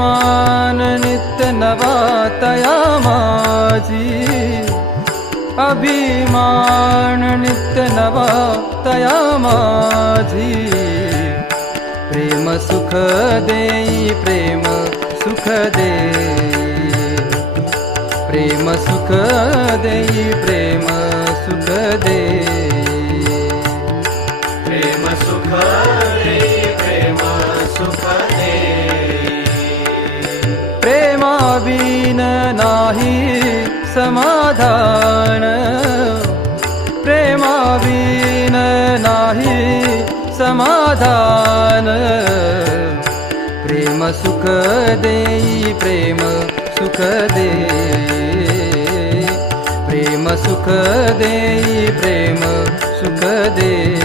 अभिमान नित्य नवा तया माझी, अभिमान नित्य नवा तया माझी। प्रेम सुख देई प्रेम सुख देई, प्रेम सुख देई प्रेम सुख देई, प्रेम सुख देई प्रेम सुख देई। प्रेमाविन नाही समाधान, प्रेमाविन नाही समाधान। प्रेम सुख देई प्रेम सुख देई, प्रेम सुख देई प्रेम सुख देई।